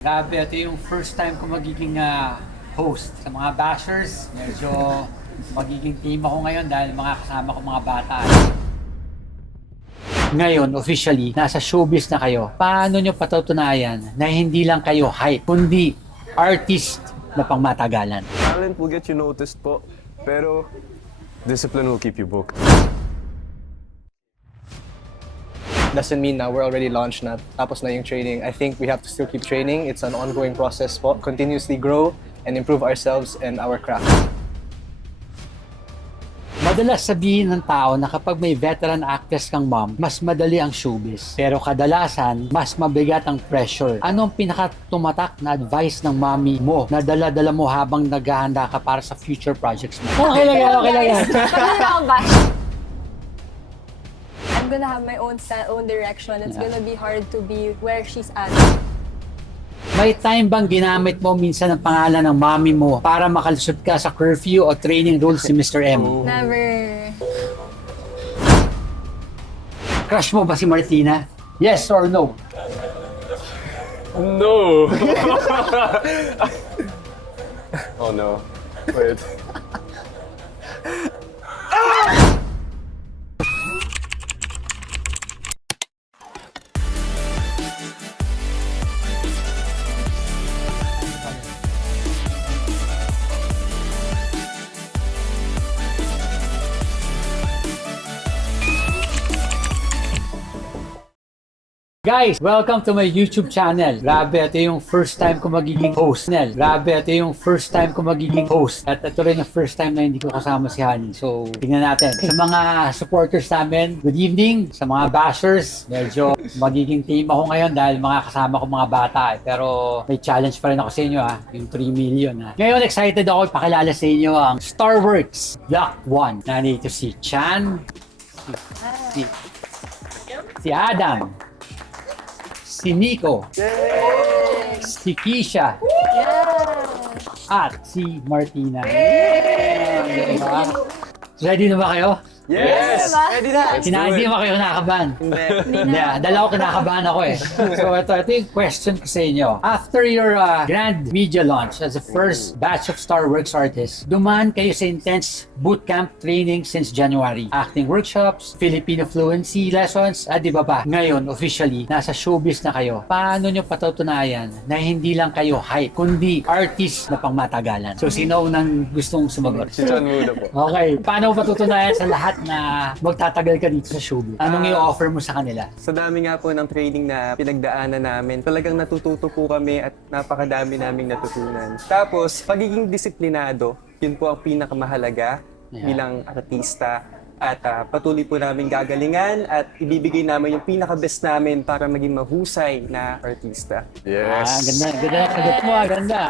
Grabe, ito yung first time ko magiging host sa mga bashers. Medyo magiging team ako ngayon dahil mga kasama ko mga bata. Ngayon, officially, nasa showbiz na kayo. Paano nyo patutunayan na hindi lang kayo hype, kundi artist na pangmatagalan? Talent will get you noticed po, pero discipline will keep you booked. Doesn't mean na we're already launched na tapos na yung training. I think we have to still keep training. It's an ongoing process po. Continuously grow and improve ourselves and our craft. Madalas sabihin ng tao na kapag may veteran actress kang mom, mas madali ang showbiz. Pero kadalasan, mas mabigat ang pressure. Anong pinaka-tumatak na advice ng mommy mo na dala-dala mo habang naghahanda ka para sa future projects mo? Okay lang yan, okay lang yan. I'm gonna have my own style, own direction. It's gonna be hard to be where she's at. May time bang ginamit mo minsan ang pangalan ng mommy mo para makalusot ka sa curfew o training rules ni Mr. M? Never. Crush mo ba si Martina? Yes or no? No! Oh no. Wait. Guys, welcome to my YouTube channel. Grabe, ito yung first time ko magiging host. Grabe, ito yung first time ko magiging host. At ito rin ang first time na hindi ko kasama si Honey. So, tingnan natin. Sa mga supporters namin, good evening. Sa mga bashers, medyo magiging team ako ngayon dahil mga kasama ko mga bata. Pero may challenge pa rin ako sa inyo yung 3 million. Ngayon, excited ako ipakilala sa inyo ang Starworks Block 1. Nandito si Chan, si Adam, si Nico, si Kisha, at si Martina. Diba? Ready na ba kayo? Yes! Ready na! Hindi ba kayo kinakabahan? Hindi. Dala ko kinakabahan ako eh. So ito yung question ko sa inyo. After your grand media launch as the first batch of Starworks artists, dumaan kayo sa intense bootcamp training since January. Acting workshops, Filipino fluency lessons, at di ba ba? Ngayon, officially, nasa showbiz na kayo. Paano nyo patutunayan na hindi lang kayo hype, kundi artist na pangmatagalan? So sino unang gustong sumagot? Si Chan muna po. Okay. Paano mo patutunayan sa lahat na magtatagal ka dito sa showbiz? Anong i-offer mo sa kanila? Sa dami nga po ng training na pinagdaanan namin, talagang natututo po kami at napakadami naming natutunan. Tapos, pagiging disiplinado, yun po ang pinakamahalaga bilang artista. At patuloy po namin gagalingan at ibibigay namin yung pinaka-best namin para maging mahusay na artista. Yes. Ganda. Ganda. Sagot mo, ganda.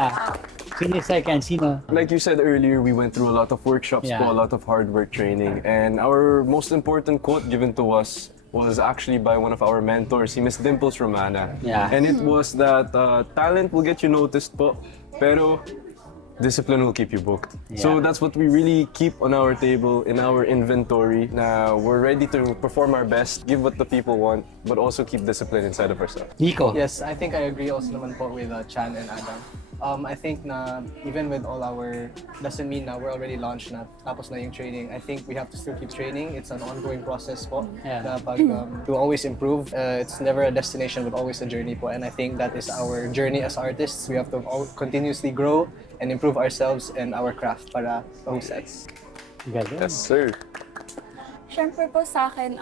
Sino second? Sino? Like you said earlier, we went through a lot of workshops, Yeah. po, a lot of hard work training, and our most important quote given to us was actually by one of our mentors, si Miss Dimples Romana. Yeah. And it was that talent will get you noticed po, pero discipline will keep you booked. So Yeah. that's what we really keep on our table, in our inventory, na we're ready to perform our best, give what the people want, but also keep discipline inside of ourselves. Nico. Yes, I think I agree also naman po with Chan and Adam. I think na even with all our, doesn't mean na we're already launched na tapos na yung training. I think we have to still keep training. It's an ongoing process po. Yeah. Na pag, to always improve. It's never a destination but always a journey po. And I think that is our journey as artists. We have to continuously grow and improve ourselves and our craft para mahusay. Galing. Yes, sir. Siyempre po sa akin,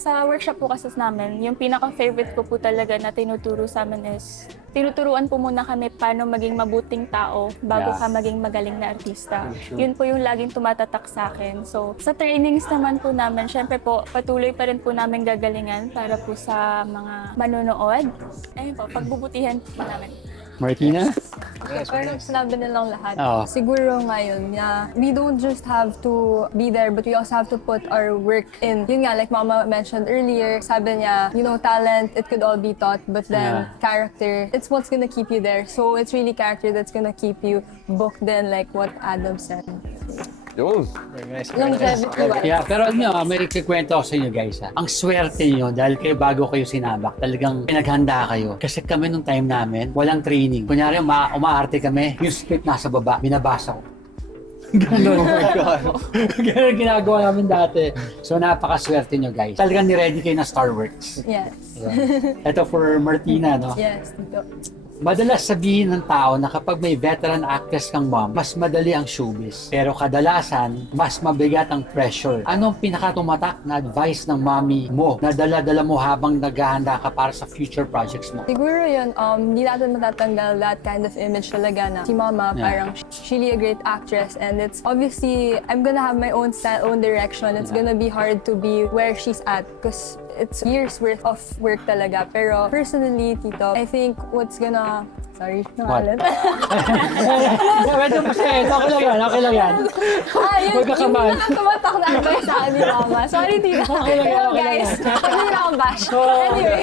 sa workshop po kasi namin, yung pinaka-favorite ko po talaga na tinuturo sa amin is, tinuturuan po muna kami paano maging mabuting tao bago Yeah. ka maging magaling na artista. Yun po yung laging tumatatak sa akin. So, sa trainings naman po namin, siyempre po, patuloy pa rin po namin gagalingan para po sa mga manonood. Ayun po, pagbubutihan po namin. Martina? Parang sinabi nilang lahat. Oo. Siguro ngayon, we don't just have to be there, but we also have to put our work in. Yun nga, like Mama mentioned earlier, sabi niya, talent, it could all be taught, but then character, it's what's gonna keep you there. So it's really character that's gonna keep you booked in, like what Adam said. Yun. Very nice. Longevity. Yeah, pero alam nyo, may kikwento ako sa inyo guys. Ang swerte nyo, dahil kayo bago kayo sinabak, talagang pinaghanda kayo. Kasi kami nung time namin, walang training. Kunyari, umaarte kami, yung script nasa baba, binabasa ko. Ganun. Oh my God. Ganun ginagawa namin dati. So, napakaswerte nyo guys. Talagang ni-ready kayo na Starworks. Yes. Ito for Martina, no? Yes, Tito. Madalas sabihin ng tao na kapag may veteran actress kang mom, mas madali ang showbiz. Pero kadalasan, mas mabigat ang pressure. Anong pinakatumatak na advice ng mommy mo na dala-dala mo habang naghahanda ka para sa future projects mo? Siguro yun, hindi natin matatanggal that kind of image talaga na si Mama, Yeah. parang she's really a great actress and it's obviously, I'm gonna have my own style, own direction. It's gonna be hard to be where she's at because it's years worth of work talaga. Pero personally, Tito, I think what's gonna... Sorry, nakalat. Medyo masaya. Okay lang yan. Okay lang yan. Yun, Huwag ka yung kabahan. nakatumatak na advice sa akin ni Mama. Sorry, Tito. Okay lang yan, Pero okay lang guys, yan. hindi na akong bash. Anyway.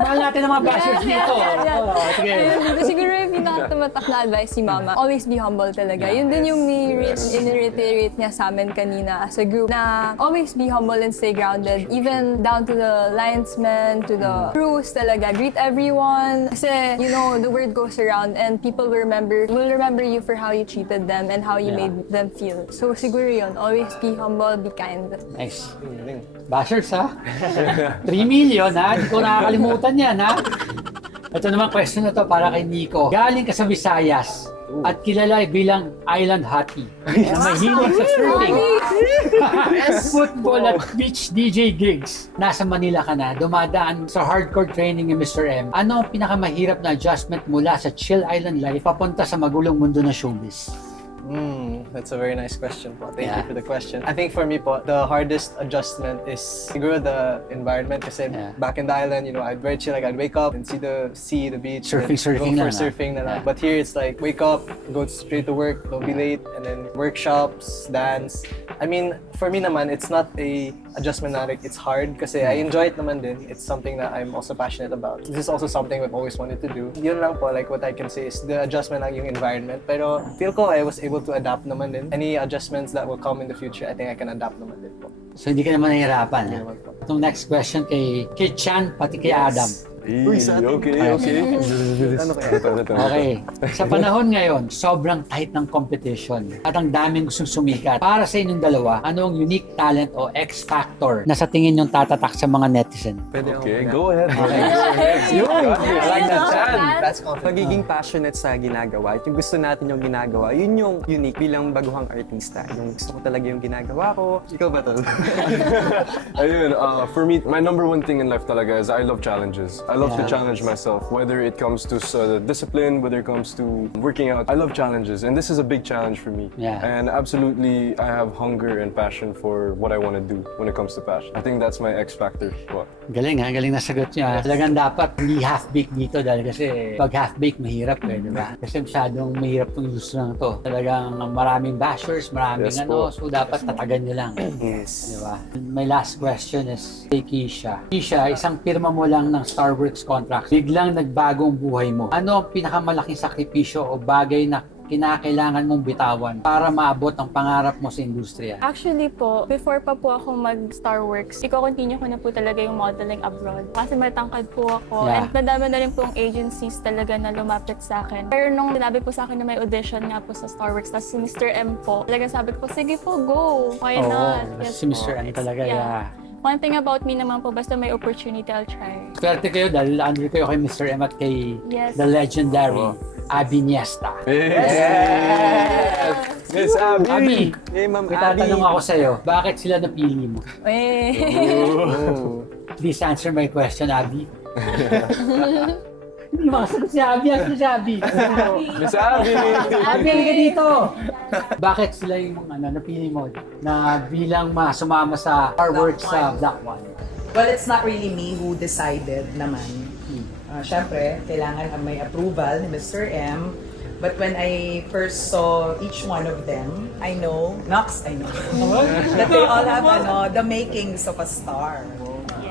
Mahal natin ang mga bashers dito. Oo, sige. Ayun, dito. Siguro yung pinakatumatak na advice ni Mama, always be humble talaga. Yun din yung in-reiterate niya sa amin kanina as a group, na always be humble and stay grounded. Even down to the linesmen, to the crews talaga. Greet everyone. Kasi, you know, the word goes around and people will remember you for how you treated them and how you Yeah. made them feel. So siguro yun, always be humble, be kind. Nice. Bashers, ha? 3 million, ha? Hindi ko nakakalimutan yan, ha? Ito naman question na to para kay Nico. Galing ka sa Visayas at kilala bilang Island Hottie na mahilig sa surfing, football at beach DJ gigs. Nasa Manila ka na, dumadaan sa hardcore training ni Mr. M. Ano ang pinakamahirap na adjustment mula sa chill island life papunta sa magulong mundo na showbiz? That's a very nice question po. Thank Yeah. you for the question. I think for me po, the hardest adjustment is siguro the environment kasi Yeah. back in the island, you know, I'd very chill, like I'd wake up and see the sea, the beach, and then Surfing go na for lang. surfing na lang. Yeah. But here it's like wake up, go straight to work, don't be late, and then workshops, dance. I mean, for me naman, it's not a adjustment na like it's hard kasi I enjoy it naman din. It's something that I'm also passionate about. This is also something I've always wanted to do. Yun lang po, like what I can say is the adjustment lang yung environment. Pero feel ko I was able to adapt naman din. Any adjustments that will come in the future, I think I can adapt naman din po. So hindi ka naman nahihirapan. Hindi Ha? naman po. Itong next question kay Chan, pati kay Adam. Okay. Ano kaya? Ito. Okay. Sa panahon ngayon, sobrang tight ng competition at ang daming gustong sumikat. Para sa inyong dalawa, ano ang unique talent o X factor na sa tingin yung tatatak sa mga netizen? Pwede ako Okay, muna. go ahead. Yun! I like that, Chan! That's confident. Pagiging passionate sa ginagawa at yung gusto natin yung ginagawa, yun yung unique bilang baguhang artista. Yung gusto ko talaga yung ginagawa ko. Ikaw ba to? Ayun, for me, my number one thing in life talaga is I love challenges. I love to challenge myself, whether it comes to discipline, whether it comes to working out. I love challenges, and this is a big challenge for me. Yeah. And absolutely, I have hunger and passion for what I want to do when it comes to passion. I think that's my X factor. Well, Galing ha, galing na sagot niya. Talagang dapat hindi half-baked dito dahil kasi pag half-baked mahirap di ba? Kasi masyadong mahirap tong gusto lang to. Talagang maraming bashers, maraming Yes po. so dapat tatagan niyo lang. Yes. Di ba? My last question is kay Keisha. Keisha, isang pirma mo lang ng Starworks contract, biglang nagbagong buhay mo. Ano ang pinakamalaking sakripisyo o bagay na kinakailangan mong bitawan para maabot ang pangarap mo sa industriya? Actually po, before pa po ako mag-Starworks, i-continue ko na po talaga yung modeling abroad. Kasi matangkad po ako. Yeah. And madami na rin pong agencies talaga na lumapit sa akin. Pero nung sinabi po sa akin na may audition nga po sa Starworks, tapos si Mr. M po, talaga sabi ko, sige po, go! Why not? Yes si Mr. po. M talaga, yeah. One thing about me naman po, basta may opportunity, I'll try. Swerte kayo dahil under kayo kay Mr. M at kay Yes. the legendary Abby Niesta. Miss Abby! Abby, Hey, Ma'am may Abby! tatanong ako sa'yo, bakit sila napili mo? Please answer my question, Abby. Hindi makasagot si Abby. Ano si Abby? Miss Abby! Abby, halika dito! Bakit sila yung napili mo na bilang sumama sa Starworks sa Black One? Well, it's not really me who decided naman. Siyempre, kailangan may approval ni Mr. M. But when I first saw each one of them, I know that they all have the makings of a star.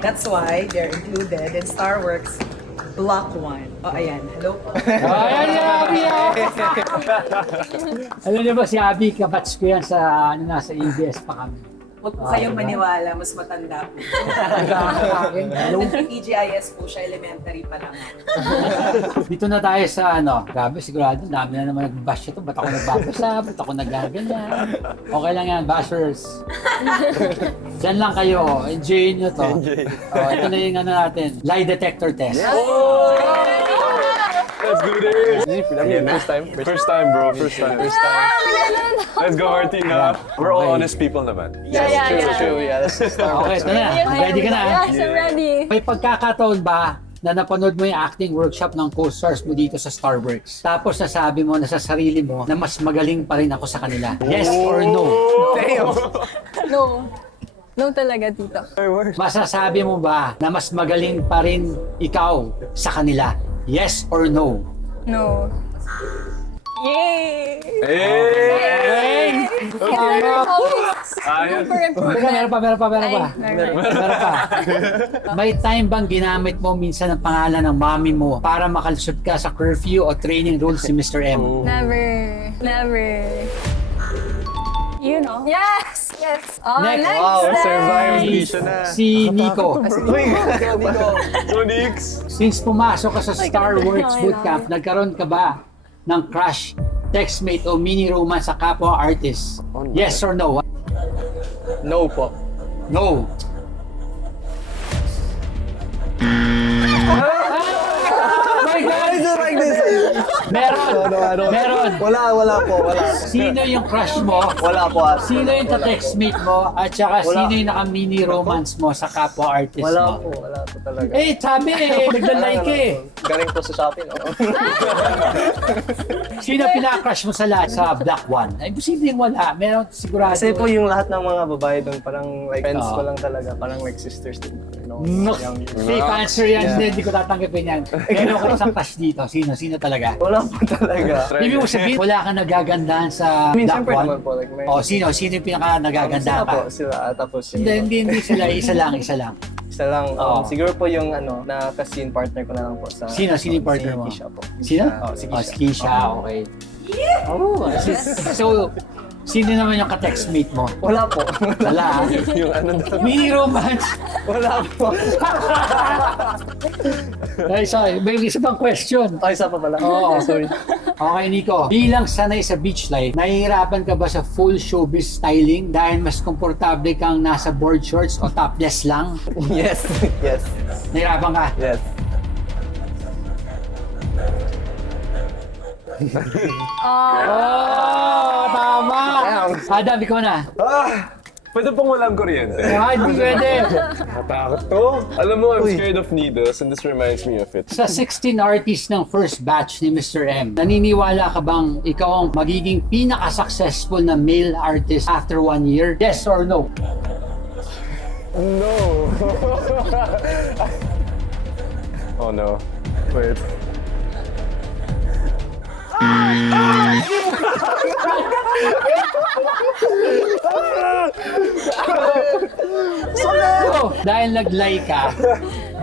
That's why they're included in Starworks Block 1. Oh, ayan. Hello po. Ayan si Abby! Alam niyo ba si Abby, kabats ko yan sa nasa EBS pa kami. Huwag po kayong maniwala, mas matanda po. PGIS po siya, elementary pa lang. Dito na tayo sa grabe sigurado, dami na naman nag-bash ito. Ba't ako nagbabasa? Ba't ako nagaganyan? Okay lang yan, bashers. Diyan lang kayo, enjoy nyo to. Ito na yung natin, lie detector test. Let's do this! First time. First time, bro. First time. Let's go, Martina. We're all honest people naman. Yeah. True. Yeah, let's start. Okay, ito na. Ready ka na? Yes, I'm ready. May pagkakataon ba na napanood mo yung acting workshop ng co-stars mo dito sa Starworks? Tapos nasabi mo na sa sarili mo na mas magaling pa rin ako sa kanila. Yes or no? No. No talaga, tito. Masasabi mo ba na mas magaling pa rin ikaw sa kanila? Yes or no? No. Yay! Hey! Ayun. Meron pa. Ay, Meron pa. May time bang ginamit mo minsan ang pangalan ng mami mo para makalusot ka sa curfew o training rules si Mr. M? Never. You know? Yes! Oh, Next. next. Wow, survived. Si Nico. Onyx! Since pumasok ka sa Starworks Bootcamp, nagkaroon ka ba ng crush, textmate o mini romance sa kapwa artist? Yes or no? No po. No. My God! Like this. Meron. Wala po. Sino yung crush mo? Wala po. Sino yung ka-textmate mo? At saka sino yung naka-mini romance mo sa kapwa artist Wala mo? po talaga. Eh, sabi nagla-like eh. Galing po sa Shopee, no? Sino pinaka-crush mo sa lahat sa Black One? Ay, posibleng wala. Meron sigurado. Kasi po yung lahat ng mga babae doon, parang like friends Oo. ko lang talaga, parang like sisters din. You know, No, young- safe answer yan. Hindi ko tatanggapin yan. Meron ka isang crush dito. Sino talaga? Wala po talaga. Ibig mo sabihin, wala kang nagagandahan sa I mean, Black syempre One? naman po, like may... Sino yung pinaka nagagandahan Sila po, ka? sila. Tapos Hindi sila. Isa lang. Isa lang. Oo. Siguro po yung na kasi yung partner ko na lang po sa... Sino yung partner mo? Si Kisha po. Sino? Si Si Kisha. Kisha. Okay. Oh, so, sino naman yung ka-textmate mo? Wala po. Wala. Yung ano daw. Mini romance. Wala po. Ay, sorry. May isa pang question. Ay, isa pa pala. Oo. Sorry. Okay, Nico. Bilang sanay sa beach life, nahihirapan ka ba sa full showbiz styling dahil mas komportable kang nasa board shorts o topless lang? Yes. Nahihirapan ka? Yes. Oh, tama! Adam, ikaw na. Pwede pong walang kuryente. Hindi pwede. Natakot to. Alam mo, I'm scared of needles and this reminds me of it. Sa 16 artists ng first batch ni Mr. M, naniniwala ka bang ikaw ang magiging pinaka-successful na male artist after 1 year? Yes or no? No. Oh no. Wait. So, dahil nag-lie ka,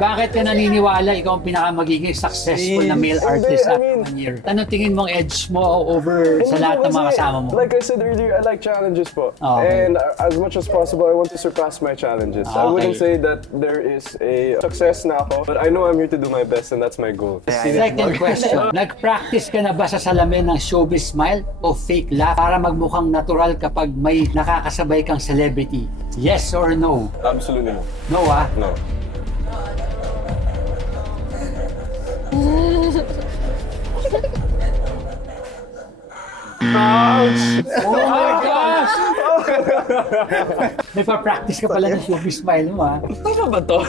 bakit ka naniniwala ikaw ang pinaka-magiging successful na male artist after 1 year? Anong tingin mong edge mo over sa lahat ng mga kasama mo? Like I said earlier, I like challenges po. Okay. And as much as possible, I want to surpass my challenges. I wouldn't Okay. say that there is a success na ako, but I know I'm here to do my best and that's my goal. Second question, nag-practice ka na ba sa salamin ng showbiz smile o fake laugh para magmukhang natural kapag may nakakasabay kang celebrity? Yes or no? Absolutely no. No ah? No. Oh my gosh! May pa-practice ka pala ng showbiz smile mo ah. Ano ba to?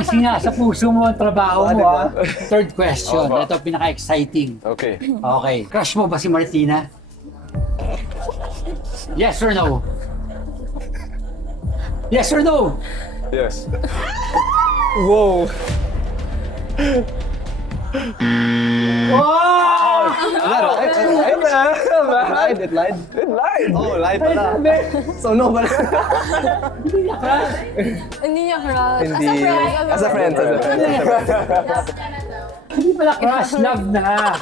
Kasi nga, sa puso mo ang trabaho mo ah. Third question, ito pinaka-exciting. Okay. Okay, crush mo ba si Martina? Yes or no? Yes or no? Yes. Wow. Wow! It lied. Oh, lied pala. So no pala. Hindi niya crush. Hindi. As a friend. Hindi pala crush, love na.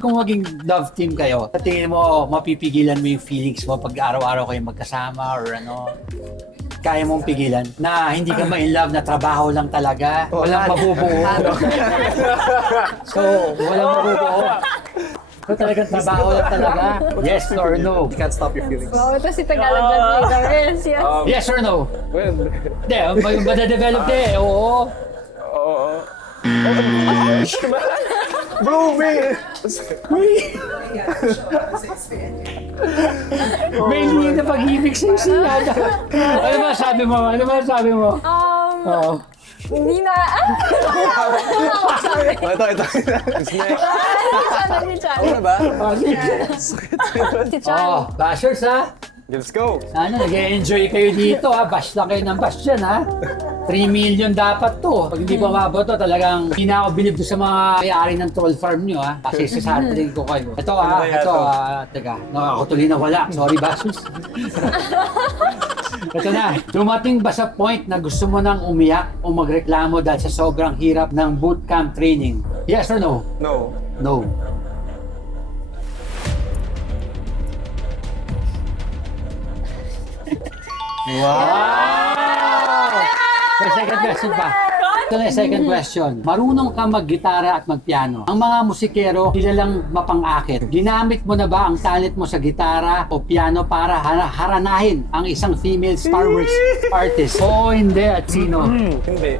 Kung maging love team kayo, sa tingin mo, mapipigilan mo yung feelings mo pag araw-araw kayo magkasama or ano? Kaya mong pigilan na hindi ka ma-in love na trabaho lang talaga, walang mabubuo. So, walang mabubuo. So, talagang trabaho lang talaga. Yes or no? You can't stop your feelings. Wow, ito si Tagalog translator. Yes, yes. Yes or no? Well, Hindi, madadevelop din. Oo. bro, man! May hindi na pag-ibig sa'yo siya. Ano ba sabi mo? Ano ba sabi mo? Oo. Hindi na. Sorry. Ito. Si Chan. Ano ba? Si Chan. Oh, bashers ha? Let's go! Sana nag-enjoy kayo dito ha. Bash lang kayo ng bash dyan ha. 3 million dapat to. Pag hindi pa mabot to, talagang hindi na ako bilib doon sa mga may-ari ng troll farm nyo ha. Kasi sasatlin ko kayo. Ito ha, ito ha. Teka, nakakatuloy na wala. Sorry, bashers. Ito na, dumating ba sa point na gusto mo nang umiyak o magreklamo dahil sa sobrang hirap ng bootcamp training? Yes or no? No. No. Wow! May second question pa. Ito na yung second question. Marunong ka mag-gitara at mag-piano. Ang mga musikero, kilalang mapang-akit. Ginamit mo na ba ang talent mo sa gitara o piano para haranahin ang isang female Starworks artist? Oo, hindi. At sino? Hindi.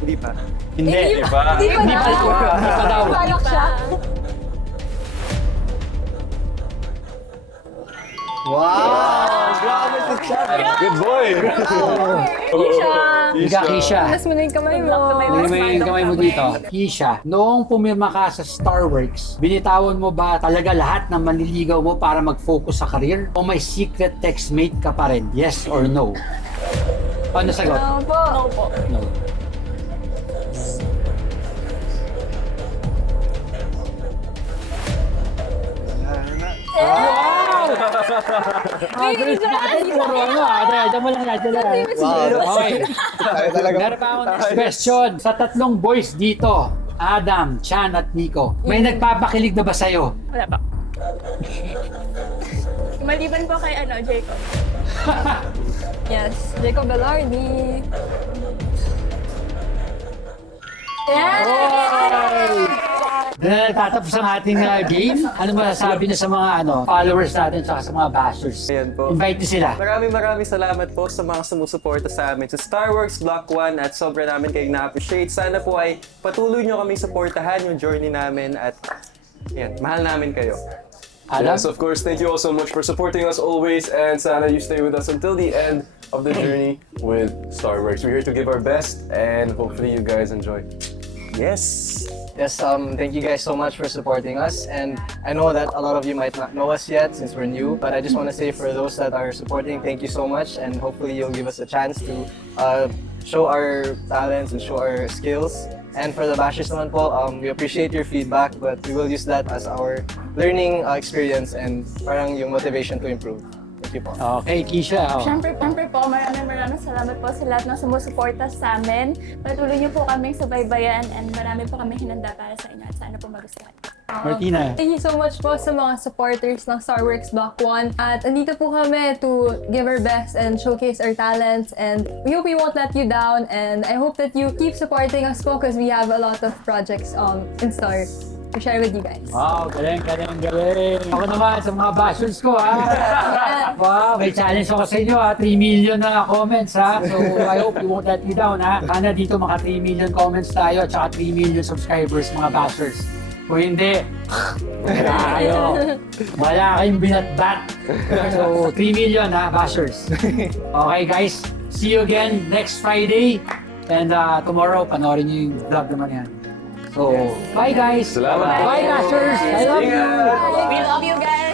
Hindi pa. Hindi. Hindi pa daw. Hindi pa daw. Balak siya. Good boy! Kisha. Ika, Kisha. Taas mo na yung kamay mo. Hindi mo yung kamay mo dito. Kisha, noong pumirma ka sa Starworks, binitawan mo ba talaga lahat ng manliligaw mo para mag-focus sa career? O may secret textmate ka pa rin? Yes or no? Ano sagot? No po. No po. No. Ah, Grace, natin puro ano ah. Diyan mo lang natin lang. Okay. Meron pa akong next question. Sa tatlong boys dito, Adam, Chan at Nico, may nagpapakilig na ba sa'yo? Wala pa. Maliban po kay Jacob. Yes, Jacob Velarde. Doon na tatapos ang ating game. Ano masasabi niyo sa mga followers natin at sa mga bashers? Ayan po. Invite niyo sila. Maraming salamat po sa mga sumusuporta sa amin sa Starworks Block 1 at sobra namin kayong na-appreciate. Sana po ay patuloy nyo kaming suportahan yung journey namin at yan, mahal namin kayo. Adam? Yes, of course. Thank you all so much for supporting us always, and sana you stay with us until the end of the journey with Starworks. We're here to give our best, and hopefully you guys enjoy. Yes! Yes, thank you guys so much for supporting us. And I know that a lot of you might not know us yet since we're new, but I just want to say for those that are supporting, thank you so much. And hopefully you'll give us a chance to show our talents and show our skills. And for the bashers naman po, we appreciate your feedback, but we will use that as our learning experience and parang yung motivation to improve. Thank you po. Okay, Kisha. Siyempre po, maraming salamat po sa lahat ng sumusuporta sa amin. Patuloy niyo po kaming subaybayan and marami po kami hinanda para sa inyo at sana po magustuhan. Martina. Thank you so much po sa mga supporters ng Starworks Block 1. At andito po kami to give our best and showcase our talents. And we hope we won't let you down. And I hope that you keep supporting us po because we have a lot of projects in store to share with you guys. Wow, galing. Ako naman sa mga bashers ko ha. Wow, may challenge ako sa inyo ha. 3 million na comments ha. So I hope you won't let me down ha. Sana dito maka 3 million comments tayo at saka 3 million subscribers mga bashers. Kung hindi, wala kayong binatbat. So 3 million ha, bashers. Okay guys, see you again next Friday. And tomorrow, panoorin niyo yung vlog naman yan. So, bye guys! Salamat. Bye bashers! I love you! We love you guys!